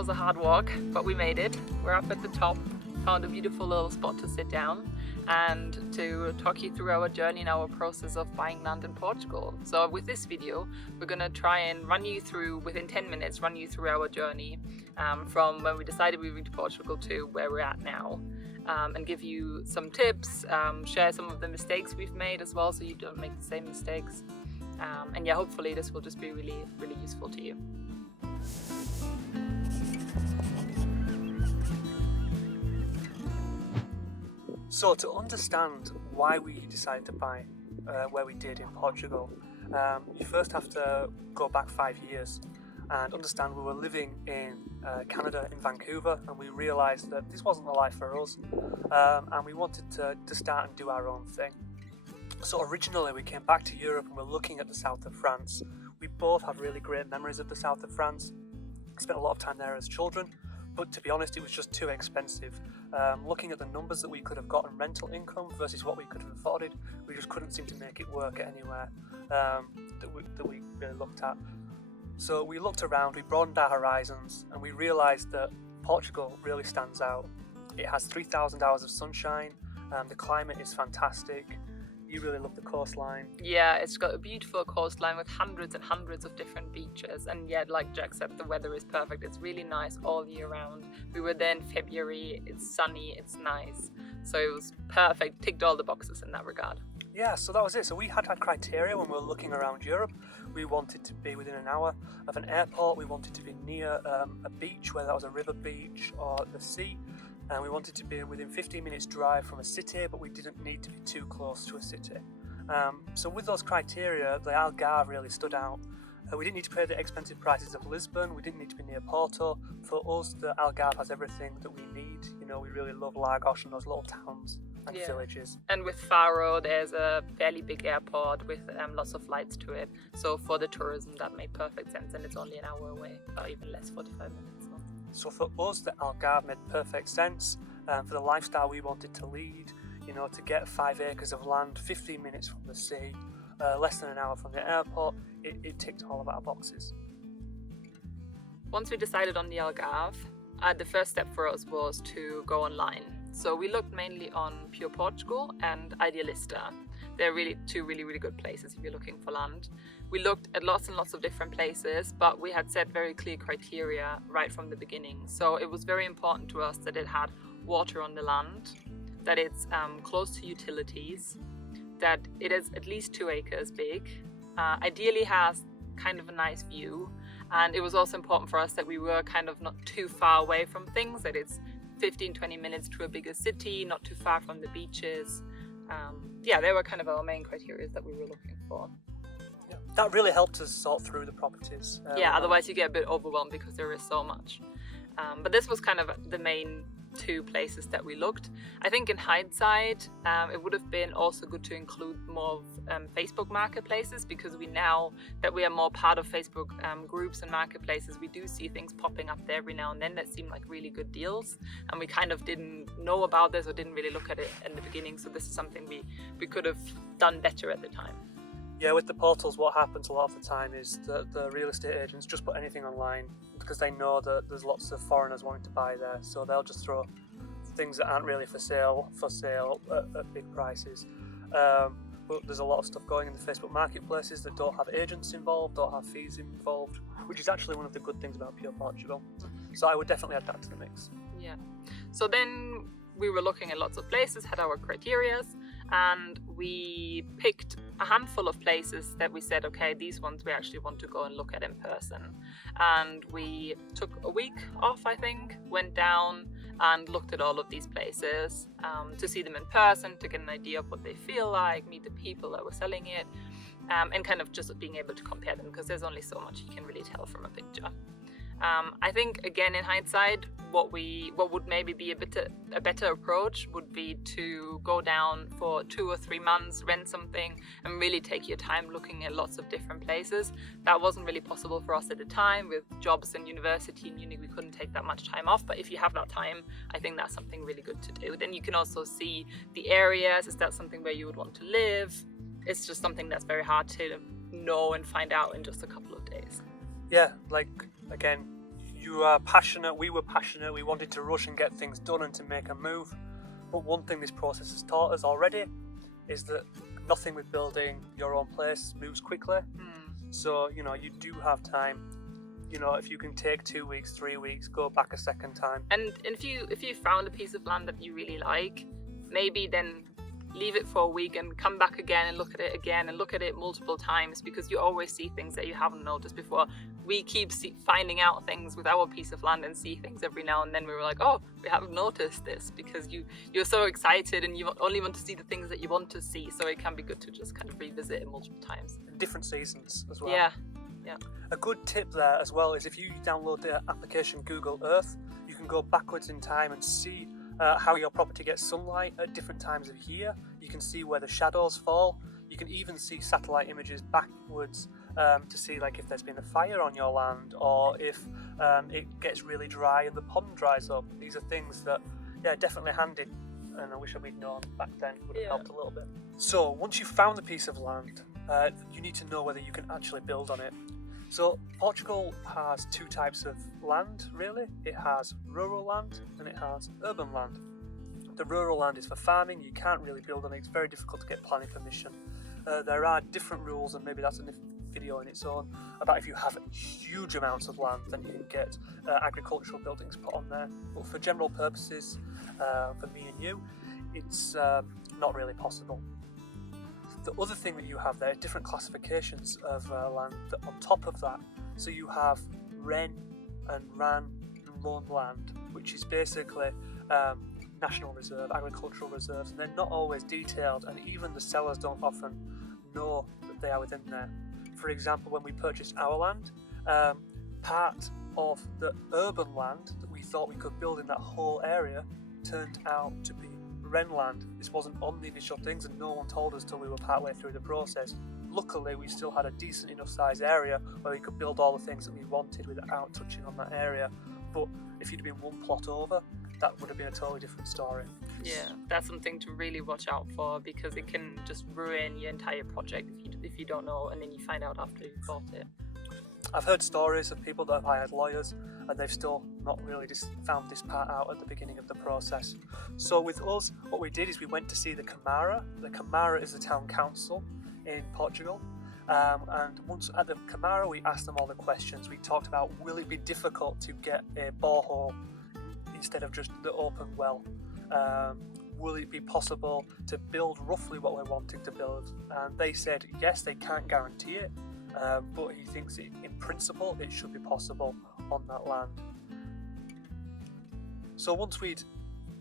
was a hard walk, but we made it. We're up at the top, found a beautiful little spot to sit down and to talk you through our journey and our process of buying land in Portugal. So with this video, we're going to try and run you through, within 10 minutes, run you through our journey from when we decided we moved to Portugal to where we're at now. And give you some tips, share some of the mistakes we've made as well so you don't make the same mistakes. And yeah, hopefully this will just be really, really useful to you. So to understand why we decided to buy where we did in Portugal, you first have to go back 5 years and understand we were living in Canada, in Vancouver, and we realised that this wasn't the life for us, and we wanted to start and do our own thing. So originally we came back to Europe and we're looking at the south of France. We both have really great memories of the south of France. Spent a lot of time there as children, but to be honest it was just too expensive. Looking at the numbers that we could have got in rental income versus what we could have afforded, we just couldn't seem to make it work anywhere that we really looked at. So we looked around, we broadened our horizons, and we realised that Portugal really stands out. It has 3,000 hours of sunshine, the climate is fantastic. You really love the coastline. Yeah, it's got a beautiful coastline with hundreds and hundreds of different beaches, and yet, like Jack said, the weather is perfect. It's really nice all year round. We were there in February, it's sunny, it's nice, so it was perfect, ticked all the boxes in that regard. Yeah, so that was it. So we had our criteria when we were looking around Europe. We wanted to be within an hour of an airport, we wanted to be near a beach, whether that was a river beach or the sea. And we wanted to be within 15 minutes drive from a city, but we didn't need to be too close to a city. So with those criteria, the Algarve really stood out. We didn't need to pay the expensive prices of Lisbon, we didn't need to be near Porto. For us, the Algarve has everything that we need. You know, we really love Lagos and those little towns and villages. And with Faro, there's a fairly big airport with lots of flights to it. So for the tourism, that made perfect sense, and it's only an hour away, or even less, 45 minutes. So for us, the Algarve made perfect sense for the lifestyle we wanted to lead. You know, to get 5 acres of land, 15 minutes from the sea, less than an hour from the airport, it ticked all of our boxes. Once we decided on the Algarve, the first step for us was to go online. So we looked mainly on Pure Portugal and Idealista. They're really two really good places if you're looking for land. We looked at lots and lots of different places, but we had set very clear criteria right from the beginning. So it was very important to us that it had water on the land, that it's close to utilities, that it is at least 2 acres big, ideally has kind of a nice view, and it was also important for us that we were kind of not too far away from things, that it's 15-20 minutes to a bigger city, not too far from the beaches. They were kind of our main criteria that we were looking for. Yeah, that really helped us sort through the proproperties. Otherwise you get a bit overwhelmed because there is so much. But this was kind of the main 2 places that we looked. I think in hindsight, it would have been also good to include more of Facebook marketplaces, because we now that we are more part of Facebook groups and marketplaces, we do see things popping up there every now and then that seem like really good deals, and we kind of didn't know about this or didn't really look at it in the beginning, so this is something we could have done better at the time. Yeah, with the portals, what happens a lot of the time is that the real estate agents just put anything online because they know that there's lots of foreigners wanting to buy there, so they'll just throw things that aren't really for sale at big prices. But there's a lot of stuff going in the Facebook marketplaces that don't have agents involved, don't have fees involved, which is actually one of the good things about Pure Portugal. So I would definitely add that to the mix. Yeah. So then we were looking at lots of places, had our criteria, and we picked a handful of places that we said, okay, these ones we actually want to go and look at in person. And we took a week off, I think, went down and looked at all of these places to see them in person, to get an idea of what they feel like, meet the people that were selling it, and kind of just being able to compare them, because there's only so much you can really tell from a picture. I think, again, in hindsight, what would maybe be a better approach would be to go down for 2 or 3 months, rent something, and really take your time looking at lots of different places. That wasn't really possible for us at the time. With jobs and university in uni, we couldn't take that much time off, but if you have that time, I think that's something really good to do. Then you can also see the areas. Is that something where you would want to live? It's just something that's very hard to know and find out in just a couple of days. Yeah, like, again, You are passionate, we were passionate, we wanted to rush and get things done and to make a move. But one thing this process has taught us already is that nothing with building your own place moves quickly. So, you know, you do have time. You know, if you can take 2 weeks, 3 weeks, go back a second time. And if you found a piece of land that you really like, maybe then leave it for a week and come back again and look at it again and look at it multiple times, because you always see things that you haven't noticed before. We keep finding out things with our piece of land and see things every now and then. We were like, oh, we haven't noticed this, because you're so excited and you only want to see the things that you want to see. So it can be good to just kind of revisit it multiple times. In different seasons as well. Yeah. A good tip there as well is if you download the application Google Earth, you can go backwards in time and see how your property gets sunlight at different times of year. You can see where the shadows fall. You can even see satellite images backwards to see like if there's been a fire on your land, or if it gets really dry and the pond dries up. These are things that, yeah, definitely handy, and I wish we'd known back then. Would have helped a little bit. So once you've found the piece of land, you need to know whether you can actually build on it. So Portugal has two types of land, really. It has rural land and it has urban land. The rural land is for farming. You can't really build on it. It's very difficult to get planning permission. There are different rules, and maybe that's a video in its own, about if you have huge amounts of land, then you can get agricultural buildings put on there. But for general purposes, for me and you, it's not really possible. The other thing that you have there, different classifications of land on top of that. So you have Ren and Ran and Lone land, which is basically national reserve, agricultural reserves, and they're not always detailed, and even the sellers don't often know that they are within there. For example, when we purchased our land, part of the urban land that we thought we could build in that whole area turned out to be Ren land. This wasn't on the initial things, and no one told us till we were partway through the process. Luckily, we still had a decent enough size area where we could build all the things that we wanted without touching on that area. But if you'd been one plot over, that would have been a totally different story. Yeah, that's something to really watch out for, because it can just ruin your entire project if you don't know, and then you find out after you've bought it. I've heard stories of people that have hired lawyers and they've still not really found this part out at the beginning of the process. So with us, what we did is we went to see the Câmara. The Câmara is the town council in Portugal. And once at the Câmara, we asked them all the questions. We talked about, will it be difficult to get a borehole instead of just the open well? Will it be possible to build roughly what we're wanting to build? And they said yes, they can't guarantee it, but he thinks in principle it should be possible on that land. So once we'd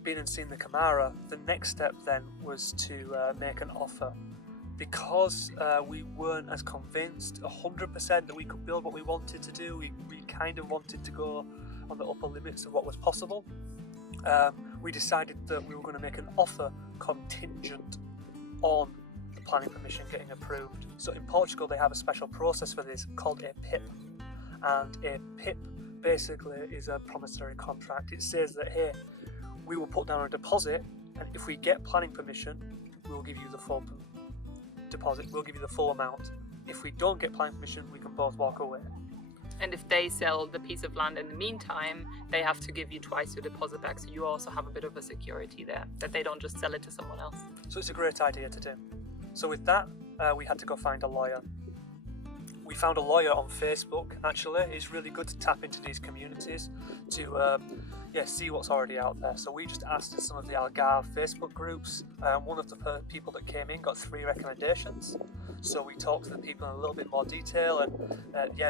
been and seen the Câmara, the next step then was to make an offer. Because we weren't as convinced 100% that we could build what we wanted to do, we kind of wanted to go on the upper limits of what was possible. We decided that we were going to make an offer contingent on the planning permission getting approved. So in Portugal they have a special process for this called a PIP, and a PIP basically is a promissory contract. It says that, hey, we will put down a deposit, and if we get planning permission, we will give you the full deposit, we'll give you the full amount. If we don't get planning permission, we can both walk away. And if they sell the piece of land in the meantime, they have to give you twice your deposit back, so you also have a bit of a security there, that they don't just sell it to someone else. So it's a great idea to do. So with that, we had to go find a lawyer. We found a lawyer on Facebook, actually. It's really good to tap into these communities to see what's already out there. So we just asked in some of the Algarve Facebook groups. One of the people that came in got 3 recommendations. So we talked to the people in a little bit more detail, and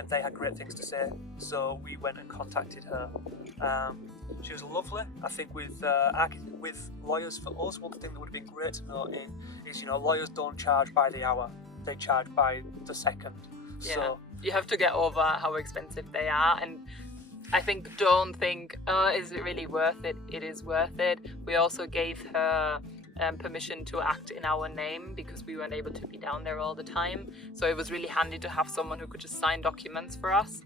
they had great things to say. So we went and contacted her. She was lovely. I think with lawyers, for us, one thing that would have been great to know is lawyers don't charge by the hour; they charge by the second. Yeah, so you have to get over how expensive they are, and I think don't think, is it really worth it? It is worth it. We also gave her permission to act in our name because we weren't able to be down there all the time. So it was really handy to have someone who could just sign documents for us.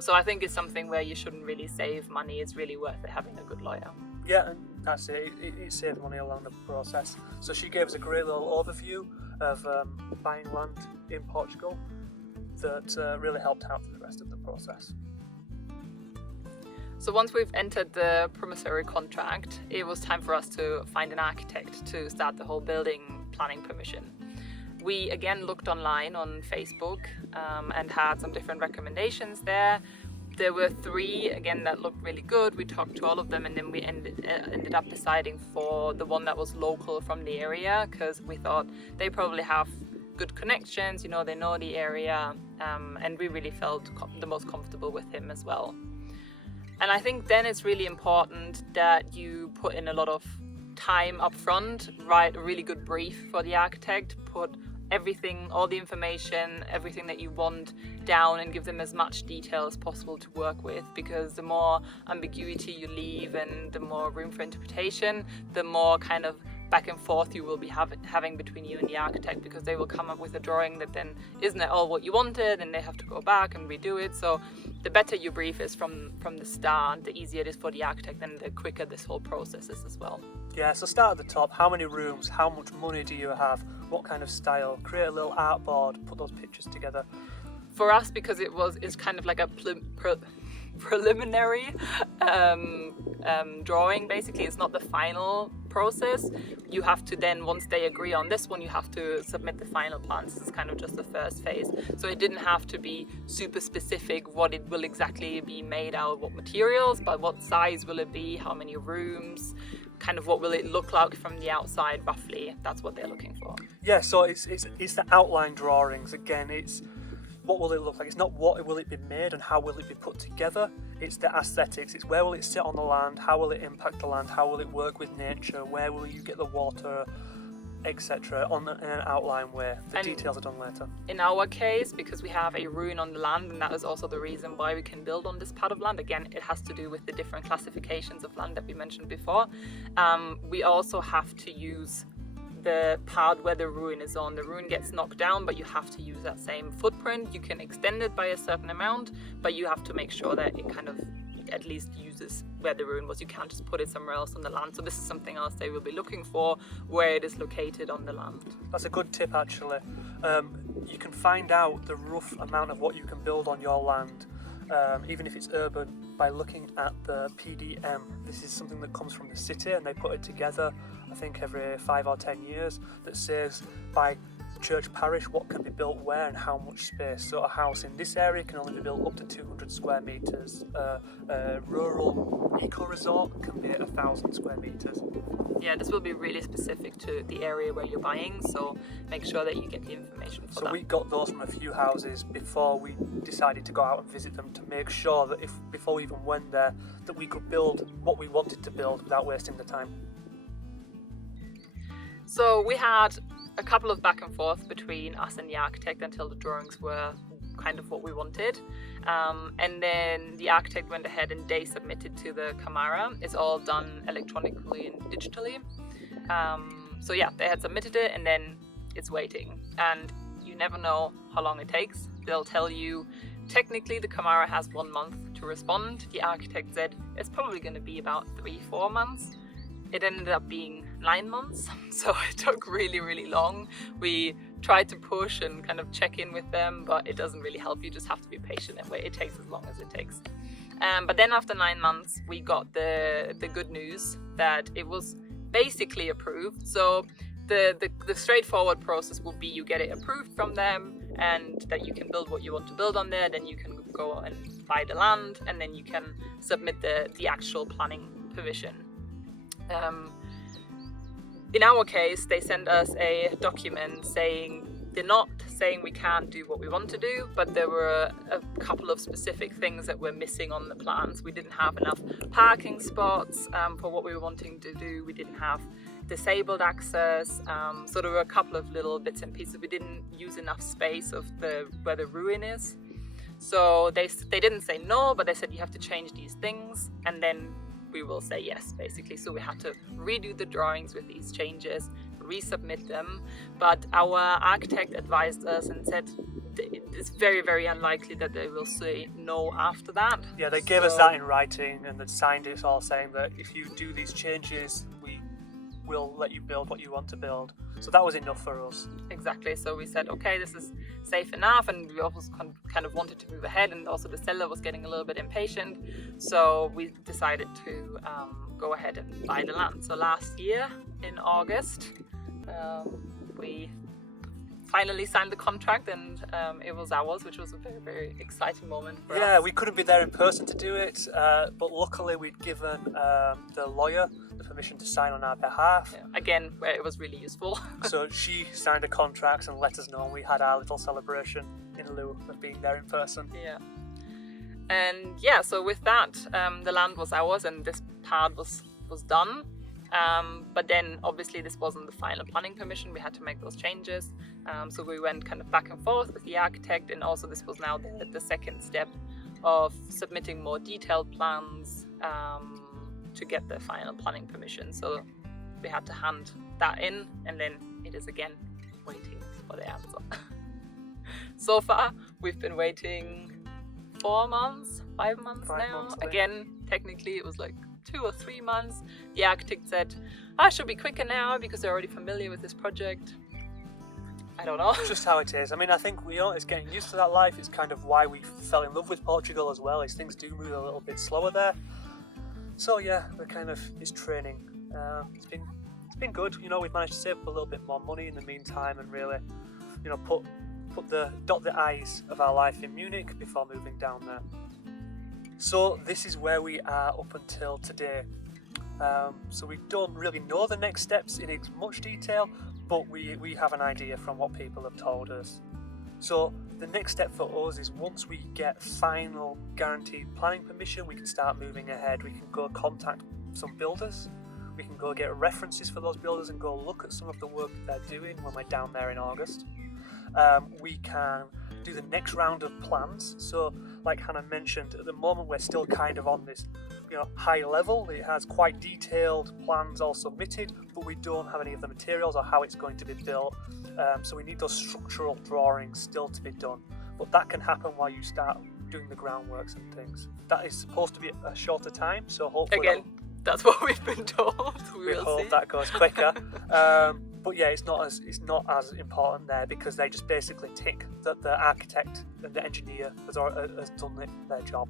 So I think it's something where you shouldn't really save money. It's really worth it having a good lawyer. Yeah, and that's it. It saved money along the process. So she gave us a great little overview of buying land in Portugal that really helped out for the rest of the process. So once we've entered the promissory contract, it was time for us to find an architect to start the whole building planning permission. We again looked online on Facebook and had some different recommendations there. There were 3 again that looked really good. We talked to all of them, and then we ended up deciding for the one that was local from the area, because we thought they probably have good connections, you know, they know the area, and we really felt the most comfortable with him as well. And I think then it's really important that you put in a lot of time up front, write a really good brief for the architect, put everything, all the information, everything that you want down, and give them as much detail as possible to work with, because the more ambiguity you leave and the more room for interpretation, the more kind of back and forth you will be having between you and the architect, because they will come up with a drawing that then isn't at all what you wanted, and they have to go back and redo it. So the better your brief is from the start, the easier it is for the architect, and the quicker this whole process is as well. Yeah, so start at the top. How many rooms? How much money do you have? What kind of style? Create a little art board, put those pictures together. For us, because it's kind of like a preliminary drawing, basically. It's not the final process. You have to then, once they agree on this one, you have to submit the final plans. This is kind of just the first phase. So it didn't have to be super specific what it will exactly be made out of, what materials, but what size will it be, how many rooms, kind of what will it look like from the outside roughly. That's what they're looking for. Yeah, so it's the outline drawings. Again, it's what will it look like. It's not what will it be made and how will it be put together. It's the aesthetics. It's where will it sit on the land, how will it impact the land, how will it work with nature, where will you get the water, etc. in an outline way. The details are done later. In our case, because we have a ruin on the land, and that is also the reason why we can build on this part of land. Again, it has to do with the different classifications of land that we mentioned before. We also have to use the part where the ruin is on. The ruin gets knocked down, but you have to use that same footprint. You can extend it by a certain amount, but you have to make sure that it kind of at least uses where the ruin was. You can't just put it somewhere else on the land. So this is something else they will be looking for, where it is located on the land. That's a good tip, actually. You can find out the rough amount of what you can build on your land, even if it's urban, by looking at the PDM. This is something that comes from the city, and they put it together, I think, every 5 or 10 years, that says by church parish what can be built where and how much space. So a house in this area can only be built up to 200 square metres. A rural eco-resort can be 1,000 square metres. Yeah, this will be really specific to the area where you're buying, so make sure that you get the information for that. So we got those from a few houses before we decided to go out and visit them, to make sure that before we even went there, that we could build what we wanted to build without wasting the time. So we had a couple of back and forth between us and the architect until the drawings were kind of what we wanted. And then the architect went ahead and they submitted to the Camara. It's all done electronically and digitally. So yeah, they had submitted it, and then it's waiting. And you never know how long it takes. They'll tell you, technically the Camara has 1 month to respond. The architect said it's probably going to be about 3-4 months. It ended up being 9 months, so it took really, really long. We tried to push and kind of check in with them, but it doesn't really help. You just have to be patient and wait. It takes as long as it takes. But then after 9 months, we got the good news that it was basically approved. So the straightforward process would be you get it approved from them, and that you can build what you want to build on there. Then you can go and buy the land, and then you can submit the actual planning permission. In our case, they sent us a document saying, they're not saying we can't do what we want to do, but there were a couple of specific things that were missing on the plans. We didn't have enough parking spots for what we were wanting to do. We didn't have disabled access. So there were a couple of little bits and pieces. We didn't use enough space of where the ruin is. So they didn't say no, but they said you have to change these things, and then we will say yes, basically. So we had to redo the drawings with these changes, resubmit them, but our architect advised us and said it's very, very unlikely that they will say no after that. Yeah, they gave us that in writing, and they signed it all saying that if you do these changes, we will let you build what you want to build. So that was enough for us. Exactly. So we said, okay, this is safe enough, and we also kind of wanted to move ahead, and also the seller was getting a little bit impatient, so we decided to go ahead and buy the land. So last year in August we finally signed the contract, and it was ours, which was a very, very exciting moment for us. Yeah, we couldn't be there in person to do it, but luckily we'd given the lawyer the permission to sign on our behalf. Yeah. Again, where it was really useful. So she signed a contract and let us know, and we had our little celebration in lieu of being there in person. Yeah. And yeah, so with that, the land was ours, and this part was done. But then obviously this wasn't the final planning permission. We had to make those changes. So we went kind of back and forth with the architect, and also this was now the second step of submitting more detailed plans to get the final planning permission. So we had to hand that in, and then it is again waiting for the answer. So far we've been waiting 5 months now. Again, technically it was like 2 or 3 months. The architect said, I should be quicker now because they're already familiar with this project. I don't know. Just how it is. I mean, I think it's getting used to that life. It's kind of why we fell in love with Portugal as well, is things do move a little bit slower there. So yeah, it's training. It's been good. We've managed to save up a little bit more money in the meantime, and really, dot the I's of our life in Munich before moving down there. So this is where we are up until today. So we don't really know the next steps in much detail, but we have an idea from what people have told us. So the next step for us is, once we get final guaranteed planning permission, we can start moving ahead. We can go contact some builders. We can go get references for those builders and go look at some of the work that they're doing when we're down there in August. We can do the next round of plans. So like Hannah mentioned, at the moment we're still kind of on this high level. It has quite detailed plans all submitted, but we don't have any of the materials or how it's going to be built. So we need those structural drawings still to be done. But that can happen while you start doing the groundworks and things. That is supposed to be a shorter time, so hopefully... Again, that's what we've been told. We hope see. That goes quicker. But yeah, it's not as important there, because they just basically tick that the architect and the engineer has done their job.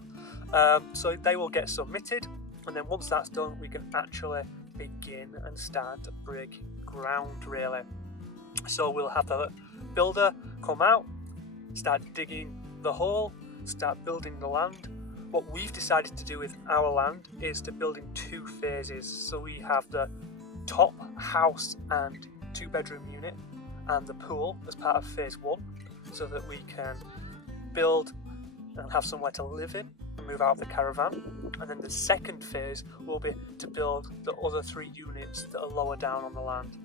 So they will get submitted, and then once that's done, we can actually begin and start breaking ground, really. So we'll have the builder come out, start digging the hole, start building the land. What we've decided to do with our land is to build in 2 phases. So we have the top house and 2-bedroom unit and the pool as part of phase 1, so that we can build and have somewhere to live in and move out of the caravan. And then the second phase will be to build the other 3 units that are lower down on the land.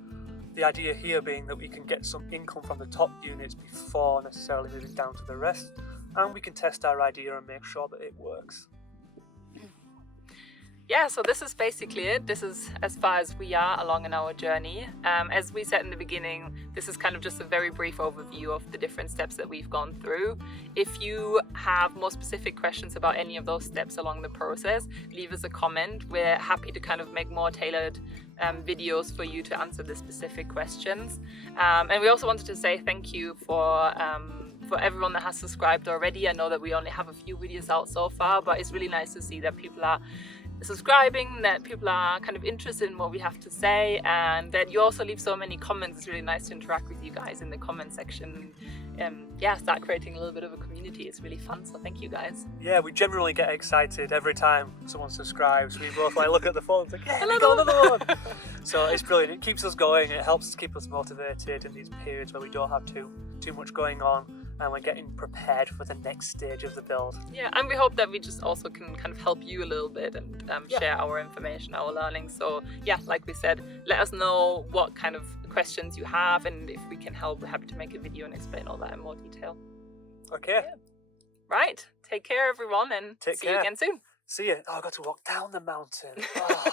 The idea here being that we can get some income from the top units before necessarily moving down to the rest, and we can test our idea and make sure that it works. Yeah, so this is basically it. This is as far as we are along in our journey. As we said in the beginning, this is kind of just a very brief overview of the different steps that we've gone through. If you have more specific questions about any of those steps along the process, leave us a comment. We're happy to kind of make more tailored videos for you to answer the specific questions. And we also wanted to say thank you for everyone that has subscribed already. I know that we only have a few videos out so far, but it's really nice to see that people are subscribing, that people are kind of interested in what we have to say, and that you also leave so many comments. It's really nice to interact with you guys in the comment section, and start creating a little bit of a community. It's really fun, so thank you guys. Yeah, we generally get excited every time someone subscribes. We both look at the phone and think, yeah, we Another got another one. So it's brilliant. It keeps us going. It helps keep us motivated in these periods where we don't have too much going on, and we're getting prepared for the next stage of the build. Yeah, and we hope that we just also can kind of help you a little bit and share our information, our learning. So yeah, like we said, let us know what kind of questions you have, and if we can help, we're happy to make a video and explain all that in more detail. Okay. Yeah. Right. Take care, everyone, and see you again soon. See you. Oh, I got to walk down the mountain. Oh.